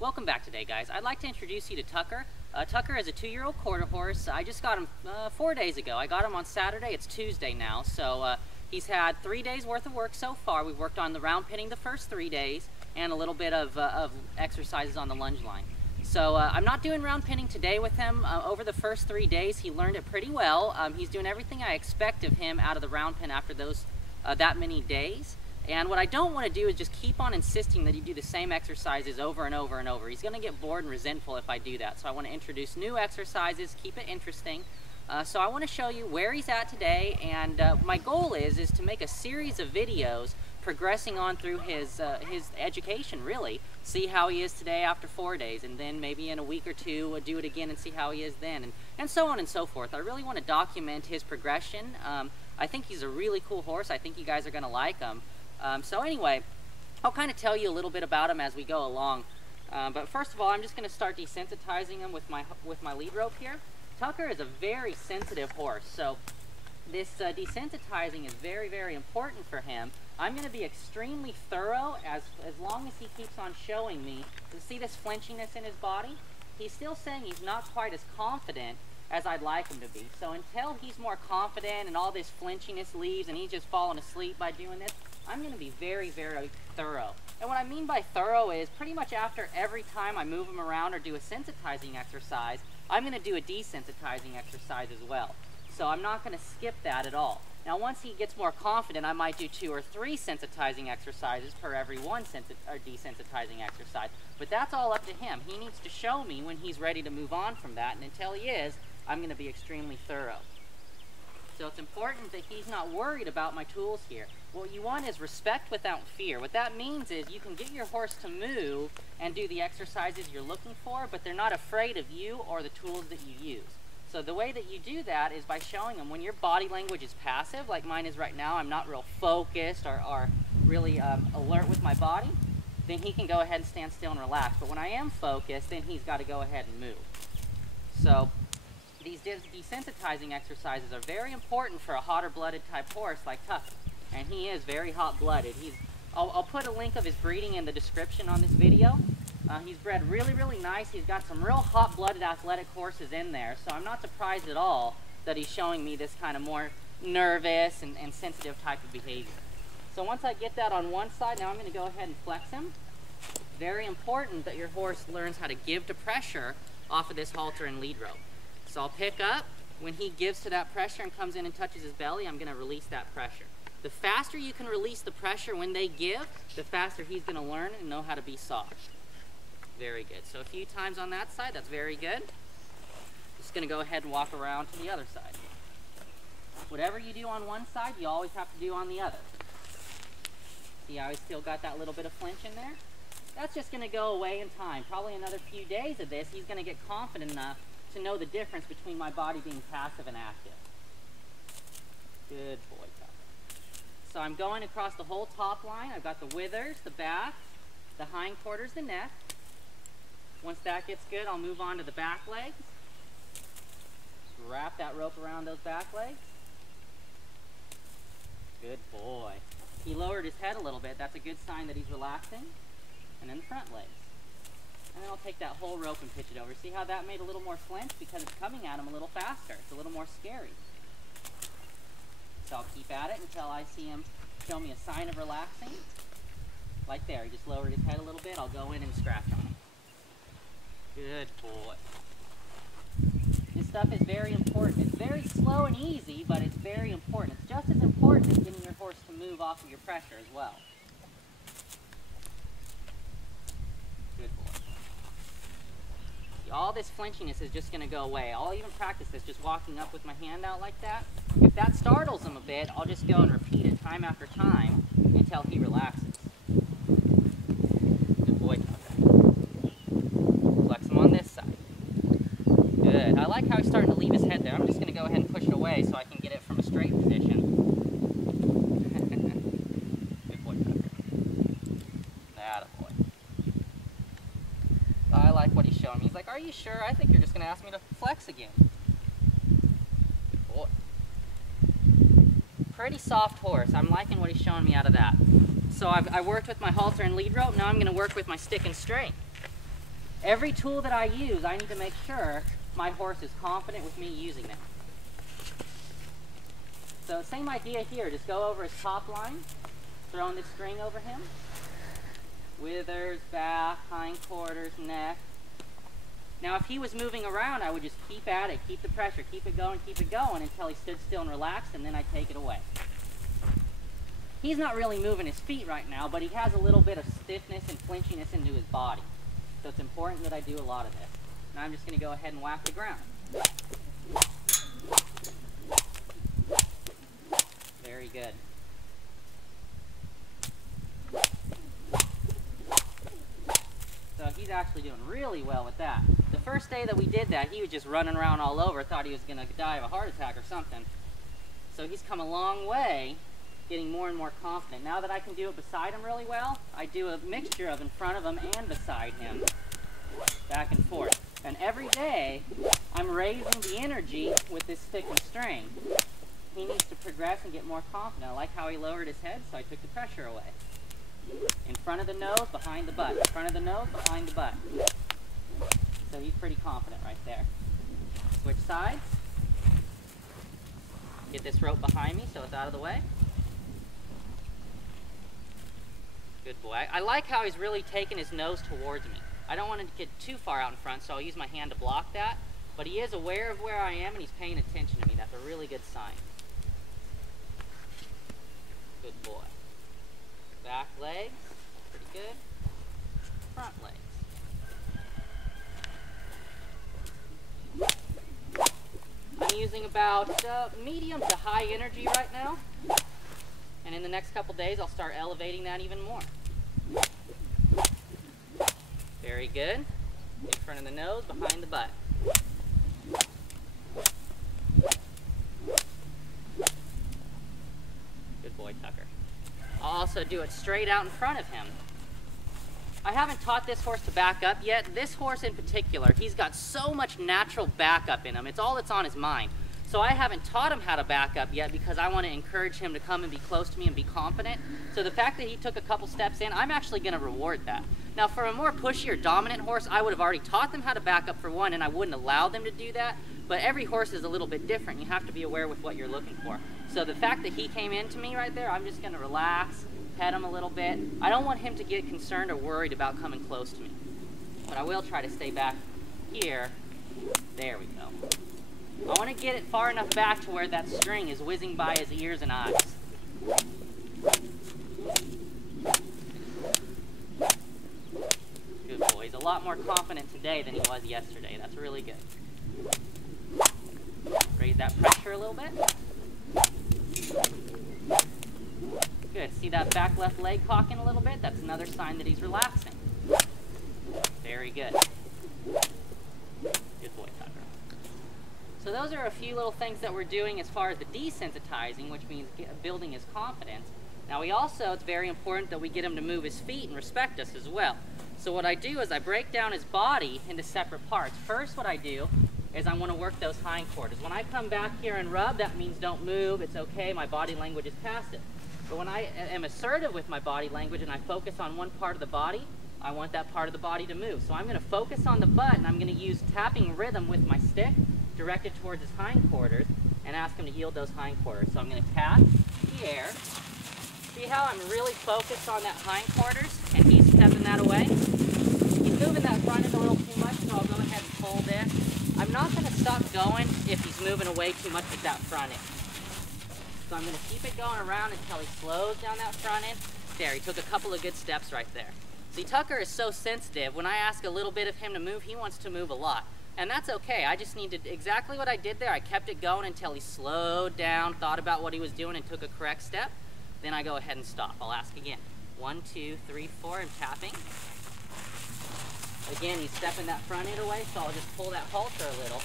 Welcome back today, guys. I'd like to introduce you to Tucker. Tucker is a 2-year-old quarter horse. I just got him 4 days ago. I got him on Saturday. It's Tuesday now, so he's had 3 days worth of work so far. We've worked on the round pinning the first 3 days and a little bit of exercises on the lunge line. So I'm not doing round pinning today with him. Over the first 3 days, he learned it pretty well. He's doing everything I expect of him out of the round pin after those that many days. And what I don't want to do is just keep on insisting that he do the same exercises over and over and over. He's going to get bored and resentful if I do that. So I want to introduce new exercises, keep it interesting. So I want to show you where he's at today, and my goal is to make a series of videos progressing on through his education, really. See how he is today after 4 days, and then maybe in a week or two do it again and see how he is then, and so on and so forth. I really want to document his progression. I think he's a really cool horse. I think you guys are going to like him. So anyway, I'll kind of tell you a little bit about him as we go along. But first of all, I'm just going to start desensitizing him with my lead rope here. Tucker is a very sensitive horse, so this desensitizing is very, very important for him. I'm going to be extremely thorough as long as he keeps on showing me. You see this flinchiness in his body? He's still saying he's not quite as confident as I'd like him to be. So until he's more confident and all this flinchiness leaves and he's just falling asleep by doing this, I'm going to be very, very thorough. And what I mean by thorough is pretty much after every time I move him around or do a sensitizing exercise, I'm going to do a desensitizing exercise as well. So I'm not going to skip that at all. Now once he gets more confident, I might do 2 or 3 sensitizing exercises per every one desensitizing exercise. But that's all up to him. He needs to show me when he's ready to move on from that, and until he is, I'm going to be extremely thorough. So it's important that he's not worried about my tools here. What you want is respect without fear. What that means is you can get your horse to move and do the exercises you're looking for, but they're not afraid of you or the tools that you use. So the way that you do that is by showing them when your body language is passive, like mine is right now. I'm not real focused or really alert with my body. Then he can go ahead and stand still and relax. But when I am focused, then he's got to go ahead and move. So these desensitizing exercises are very important for a hotter-blooded type horse like Tucker. And he is very hot-blooded. I'll put a link of his breeding in the description on this video. He's bred really, really nice. He's got some real hot-blooded athletic horses in there, so I'm not surprised at all that he's showing me this kind of more nervous and sensitive type of behavior. So once I get that on one side, now I'm going to go ahead and flex him. Very important that your horse learns how to give to pressure off of this halter and lead rope. So I'll pick up. When he gives to that pressure and comes in and touches his belly, I'm going to release that pressure. The faster you can release the pressure when they give, the faster he's going to learn and know how to be soft. Very good. So a few times on that side, that's very good. Just going to go ahead and walk around to the other side. Whatever you do on one side, you always have to do on the other. See how he's still got that little bit of flinch in there? That's just going to go away in time. Probably another few days of this, he's going to get confident enough to know the difference between my body being passive and active. Good boy, Tucker. So I'm going across the whole top line. I've got the withers, the back, the hindquarters, the neck. Once that gets good, I'll move on to the back legs. Wrap that rope around those back legs. Good boy. He lowered his head a little bit. That's a good sign that he's relaxing. And then the front legs. And then I'll take that whole rope and pitch it over. See how that made a little more flinch? Because it's coming at him a little faster. It's a little more scary. So I'll keep at it until I see him show me a sign of relaxing. Like there, he just lowered his head a little bit. I'll go in and scratch on him. Good boy. This stuff is very important. It's very slow and easy, but it's very important. It's just as important as getting your horse to move off of your pressure as well. Good boy. See, all this flinchiness is just going to go away. I'll even practice this just walking up with my hand out like that. If that startles him a bit, I'll just go and repeat it time after time until he relaxes. Good boy, Tucker. Flex him on this side. Good. I like how he's starting to leave his head there. I'm just going to go ahead and push it away so I can get it from a straight position. Good boy, Tucker. Attaboy. I like what he's showing me. He's like, are you sure? I think you're just going to ask me to flex again. Good boy. Pretty soft horse. I'm liking what he's showing me out of that. So I worked with my halter and lead rope. Now I'm going to work with my stick and string. Every tool that I use, I need to make sure my horse is confident with me using them. So same idea here, just go over his top line, throwing the string over him. Withers, back, hindquarters, neck. Now if he was moving around, I would just keep at it, keep the pressure, keep it going until he stood still and relaxed, and then I take it away. He's not really moving his feet right now, but he has a little bit of stiffness and flinchiness into his body. So it's important that I do a lot of this. Now I'm just going to go ahead and whack the ground. Very good. So he's actually doing really well with that. The first day that we did that, he was just running around all over, thought he was going to die of a heart attack or something. So he's come a long way, getting more and more confident. Now that I can do it beside him really well, I do a mixture of in front of him and beside him, back and forth. And every day, I'm raising the energy with this stick and string. He needs to progress and get more confident. I like how he lowered his head, so I took the pressure away. In front of the nose, behind the butt. In front of the nose, behind the butt. So he's pretty confident right there. Switch sides. Get this rope behind me so it's out of the way. Good boy. I like how he's really taking his nose towards me. I don't want him to get too far out in front, so I'll use my hand to block that. But he is aware of where I am, and he's paying attention to me. That's a really good sign. Good boy. Back legs, pretty good. Front legs. I'm using about medium to high energy right now. And in the next couple days, I'll start elevating that even more. Very good. In front of the nose, behind the butt. Good boy, Tucker. I'll also do it straight out in front of him. I haven't taught this horse to back up yet. This horse in particular, he's got so much natural backup in him. It's all that's on his mind. So I haven't taught him how to back up yet because I want to encourage him to come and be close to me and be confident. So the fact that he took a couple steps in, I'm actually going to reward that. Now for a more pushy or dominant horse, I would have already taught them how to back up for one, and I wouldn't allow them to do that. But every horse is a little bit different. You have to be aware with what you're looking for. So the fact that he came into me right there, I'm just going to relax, pet him a little bit. I don't want him to get concerned or worried about coming close to me. But I will try to stay back here. There we go. I want to get it far enough back to where that string is whizzing by his ears and eyes. Good boy. He's a lot more confident today than he was yesterday. That's really good. Raise that pressure a little bit. Good. See that back left leg cocking a little bit? That's another sign that he's relaxing. Very good. Good boy, Tucker. So those are a few little things that we're doing as far as the desensitizing, which means building his confidence. Now it's very important that we get him to move his feet and respect us as well. So what I do is I break down his body into separate parts. First what I do is I want to work those hindquarters. When I come back here and rub, that means don't move, it's okay, my body language is passive. But when I am assertive with my body language and I focus on one part of the body, I want that part of the body to move. So I'm going to focus on the butt, and I'm going to use tapping rhythm with my stick directed towards his hindquarters and ask him to yield those hindquarters. So I'm going to tap the air. See how I'm really focused on that hindquarters and he's stepping that away? He's moving that front end a little too much, so I'll go ahead and pull this. I'm not going to stop going if he's moving away too much with that front end. So I'm going to keep it going around until he slows down that front end. There, he took a couple of good steps right there. See, Tucker is so sensitive. When I ask a little bit of him to move, he wants to move a lot. And that's okay. I just needed exactly what I did there. I kept it going until he slowed down, thought about what he was doing, and took a correct step. Then I go ahead and stop. I'll ask again. 1, 2, 3, 4, and tapping. Again, he's stepping that front end away, so I'll just pull that halter a little.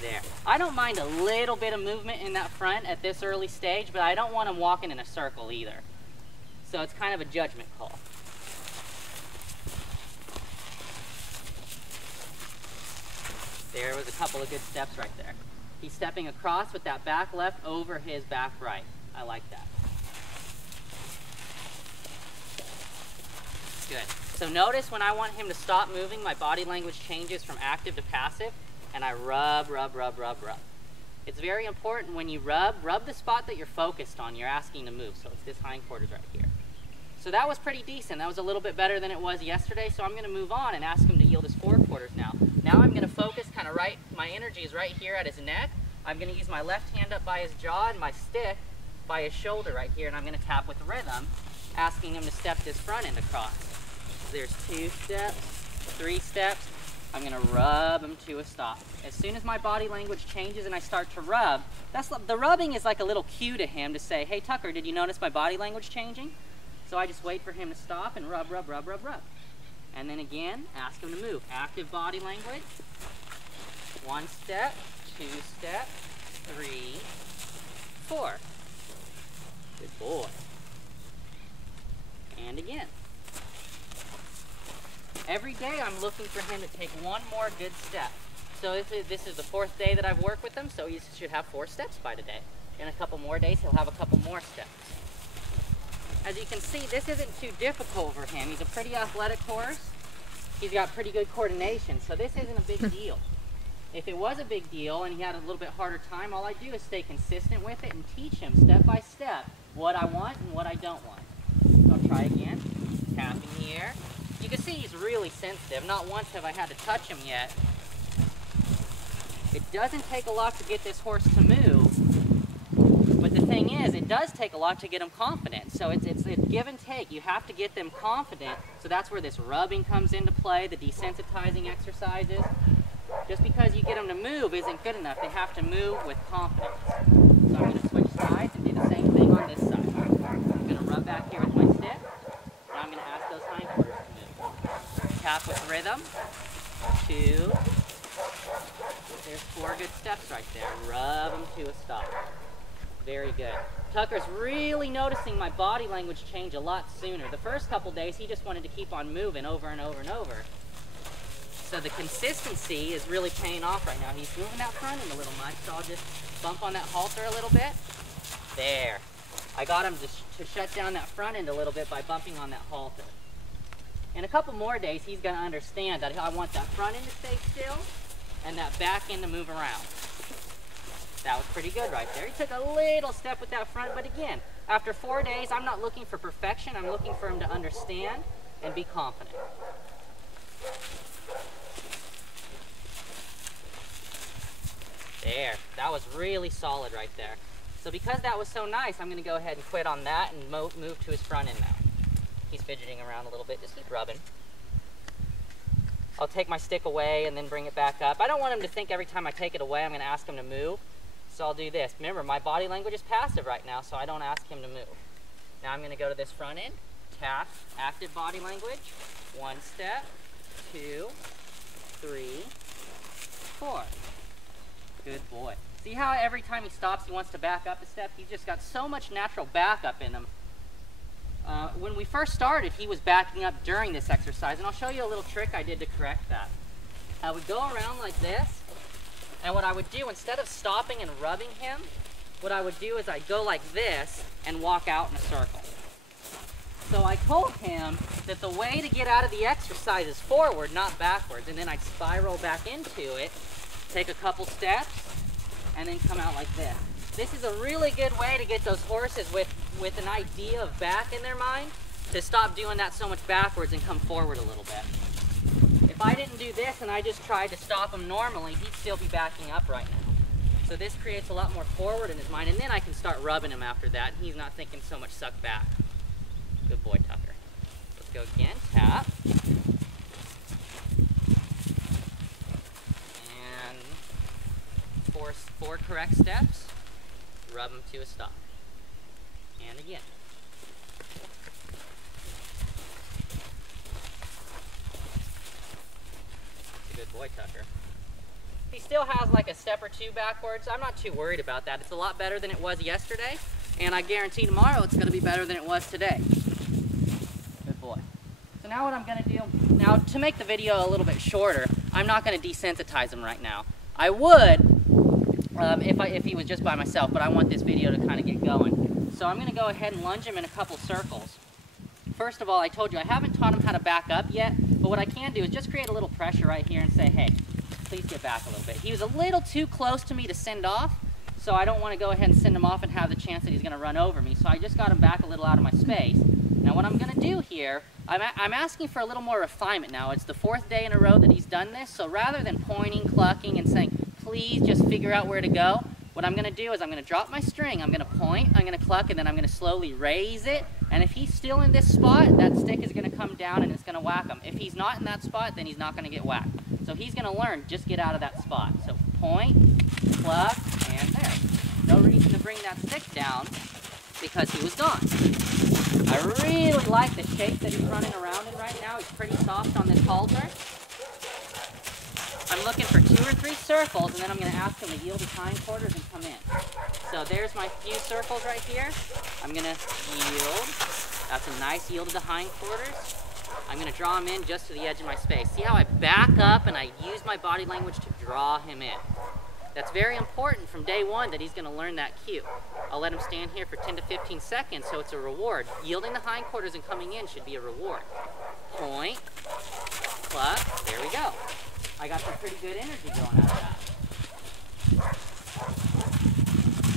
There. I don't mind a little bit of movement in that front at this early stage, but I don't want him walking in a circle either. So it's kind of a judgment call. There was a couple of good steps right there. He's stepping across with that back left over his back right. I like that. Good. So notice when I want him to stop moving, my body language changes from active to passive, and I rub, rub, rub, rub, rub. It's very important when you rub the spot that you're focused on, you're asking to move. So it's this hindquarters right here. So that was pretty decent. That was a little bit better than it was yesterday, so I'm gonna move on and ask him to yield his forequarters now. Now I'm gonna focus kind of right, my energy is right here at his neck. I'm gonna use my left hand up by his jaw and my stick by his shoulder right here, and I'm gonna tap with rhythm, asking him to step this front end across. So there's 2 steps, 3 steps. I'm gonna rub him to a stop. As soon as my body language changes and I start to rub, the rubbing is like a little cue to him to say, hey Tucker, did you notice my body language changing? So I just wait for him to stop and rub, rub, rub, rub, rub. And then again, ask him to move. Active body language. 1 step, 2 step, 3, 4. Good boy. And again. Every day I'm looking for him to take 1 more good step. So this is the 4th day that I've worked with him, so he should have 4 steps by today. In a couple more days, he'll have a couple more steps. As you can see, this isn't too difficult for him. He's a pretty athletic horse. He's got pretty good coordination, so this isn't a big deal. If it was a big deal and he had a little bit harder time, all I do is stay consistent with it and teach him step by step what I want and what I don't want. So I'll try again. Tapping the air. You can see he's really sensitive. Not once have I had to touch him yet. It doesn't take a lot to get this horse to move. But the thing is, it does take a lot to get them confident. So it's a give and take. You have to get them confident. So that's where this rubbing comes into play, the desensitizing exercises. Just because you get them to move isn't good enough. They have to move with confidence. So I'm going to switch sides and do the same thing on this side. I'm going to rub back here with my stick, and I'm going to ask those hindquarters to move. Tap with rhythm. 2. There's 4 good steps right there. Rub them to a stop. Very good. Tucker's really noticing my body language change a lot sooner. The first couple days, he just wanted to keep on moving over and over and over. So the consistency is really paying off right now. He's moving that front end a little much, so I'll just bump on that halter a little bit. There. I got him to shut down that front end a little bit by bumping on that halter. In a couple more days, he's going to understand that I want that front end to stay still and that back end to move around. That was pretty good right there. He took a little step with that front, but again, after 4 days, I'm not looking for perfection. I'm looking for him to understand and be confident. There, that was really solid right there. So because that was so nice, I'm going to go ahead and quit on that and move to his front end now. He's fidgeting around a little bit, just keep rubbing. I'll take my stick away and then bring it back up. I don't want him to think every time I take it away I'm going to ask him to move. So I'll do this. Remember, my body language is passive right now, so I don't ask him to move. Now I'm going to go to this front end, tap, active body language, 1 step, 2, 3, 4. Good boy. See how every time he stops he wants to back up a step? He's just got so much natural backup in him. When we first started, he was backing up during this exercise, and I'll show you a little trick I did to correct that. I would go around like this, and what I would do, instead of stopping and rubbing him, what I would do is I'd go like this and walk out in a circle. So I told him that the way to get out of the exercise is forward, not backwards, and then I'd spiral back into it, take a couple steps, and then come out like this. This is a really good way to get those horses with an idea of back in their mind to stop doing that so much backwards and come forward a little bit. If I didn't do this and I just tried to stop him normally, he'd still be backing up right now. So this creates a lot more forward in his mind, and then I can start rubbing him after that, and he's not thinking so much suck back. Good boy, Tucker. Let's go again, tap. And four correct steps, rub him to a stop. And again. Good boy, Tucker. He still has like a step or 2 backwards. I'm not too worried about that. It's a lot better than it was yesterday, and I guarantee tomorrow it's going to be better than it was today. Good boy. So now what I'm going to do, now to make the video a little bit shorter, I'm not going to desensitize him right now. I would if he was just by myself, but I want this video to kind of get going. So I'm going to go ahead and lunge him in a couple circles. first of all, I told you I haven't taught him how to back up yet, but what I can do is just create a little pressure right here and say, hey, please get back a little bit. He was a little too close to me to send off, so I don't want to go ahead and send him off and have the chance that he's going to run over me. So I just got him back a little out of my space. Now what I'm going to do here, I'm asking for a little more refinement now. It's the 4th day in a row that he's done this, so rather than pointing, clucking, and saying, please just figure out where to go, what I'm going to do is I'm going to drop my string, I'm going to point, I'm going to cluck, and then I'm going to slowly raise it. And if he's still in this spot, that stick is going to come down and it's going to whack him. If he's not in that spot, then he's not going to get whacked. So he's going to learn, just get out of that spot. So point, cluck, and there. No reason to bring that stick down because he was gone. I really like the shape that he's running around in right now. He's pretty soft on this halter. I'm looking for 2 or 3 circles, and then I'm going to ask him to yield his hindquarters and come in. So there's my few circles right here. I'm going to yield. That's a nice yield to the hindquarters. I'm going to draw him in just to the edge of my space. See how I back up and I use my body language to draw him in. That's very important from day 1 that he's going to learn that cue. I'll let him stand here for 10 to 15 seconds, so it's a reward. Yielding the hindquarters and coming in should be a reward. Point, cluck, there we go. I got some pretty good energy going out of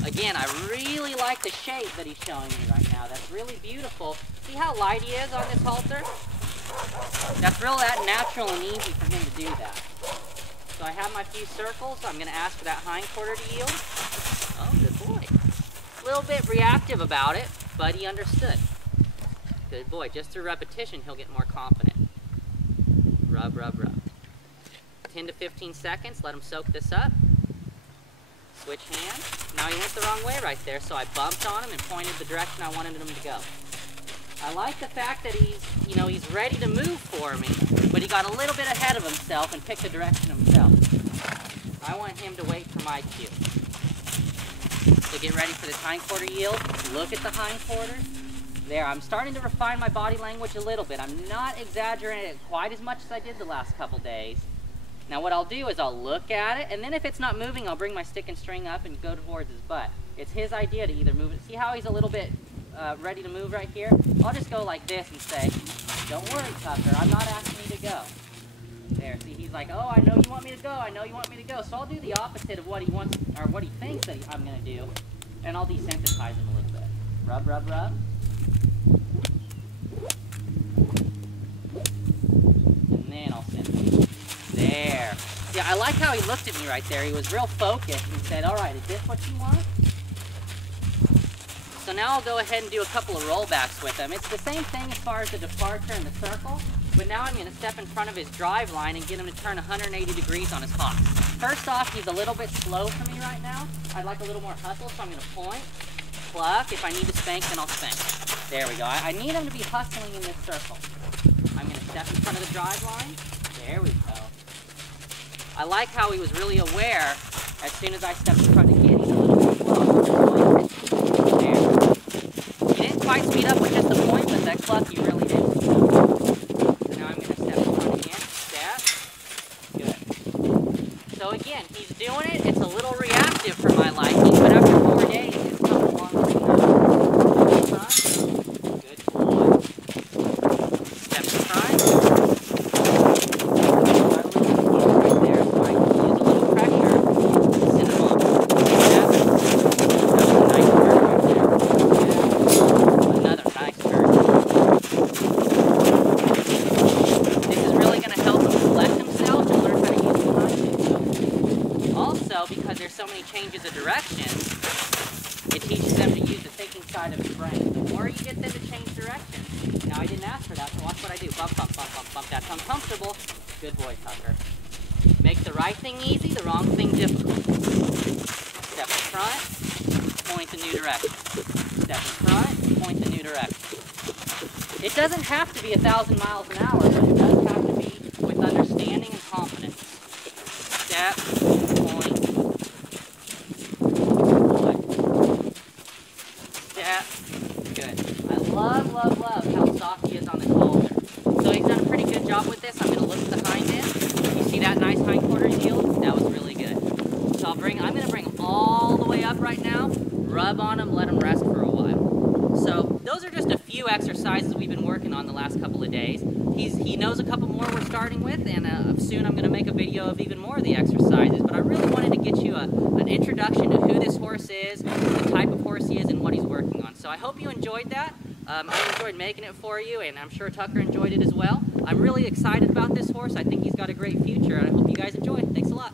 that. Again, I really like the shape that he's showing me right now. That's really beautiful. See how light he is on this halter? That's real natural and easy for him to do that. So I have my few circles, so I'm going to ask for that hindquarter to yield. Oh, good boy. A little bit reactive about it, but he understood. Good boy. Just through repetition, he'll get more confident. Rub, rub, rub. 10 to 15 seconds, let him soak this up. Switch hands. Now he went the wrong way right there, so I bumped on him and pointed the direction I wanted him to go. I like the fact that he's ready to move for me, but he got a little bit ahead of himself and picked the direction himself. I want him to wait for my cue. So get ready for the hindquarter yield. Look at the hindquarters. There, I'm starting to refine my body language a little bit. I'm not exaggerating it quite as much as I did the last couple days. Now what I'll do is I'll look at it, and then if it's not moving, I'll bring my stick and string up and go towards his butt. It's his idea to either move it. See how he's a little bit ready to move right here? I'll just go like this and say, don't worry, Tucker, I'm not asking you to go. There, see, he's like, oh, I know you want me to go, I know you want me to go. So I'll do the opposite of what he wants, or what he thinks that I'm going to do, and I'll desensitize him a little bit. Rub, rub, rub. And then I'll send him. There. Yeah, I like how he looked at me right there. He was real focused and said, all right, is this what you want? So now I'll go ahead and do a couple of rollbacks with him. It's the same thing as far as the departure and the circle, but now I'm going to step in front of his drive line and get him to turn 180 degrees on his hocks. First off, he's a little bit slow for me right now. I'd like a little more hustle, so I'm going to point, cluck. If I need to spank, then I'll spank. There we go. I need him to be hustling in this circle. I'm going to step in front of the drive line. There we go. I like how he was really aware as soon as I stepped in front of getting a little bit slow. There. He didn't quite speed up with just the point, but that cluck he really did. So now I'm going to step in front again. Step. Good. So again, he's doing it. It's a little reactive for my liking, but after 4 days, it's coming along pretty nice. Good boy. Step in front. Because there's so many changes of directions, it teaches them to use the thinking side of his brain. The more you get them to change directions, now I didn't ask for that, so watch what I do. Bump, bump, bump, bump, bump. That's uncomfortable. Good boy, Tucker. Make the right thing easy, the wrong thing difficult. Step in front, point the new direction. Step in front, point the new direction. It doesn't have to be 1,000 miles an hour, but it does have to be with understanding and confidence. Step, point, step. Good. I love, love, love how soft he is on this halter. So he's done a pretty good job with this. I'm going to look at the hind end. You see that nice hindquarter yield? That was really good. So I'm going to bring him all the way up right now, rub on him, let him rest for a while. So those are just a few exercises exercises we've been working on the last couple of days. He knows a couple more we're starting with, and soon I'm going to make a video of even more of the exercises, but I really wanted to get you an introduction to who this horse is, the type of horse he is, and what he's working on. So I hope you enjoyed that. I enjoyed making it for you, and I'm sure Tucker enjoyed it as well. I'm really excited about this horse. I think he's got a great future, and I hope you guys enjoy it. Thanks a lot.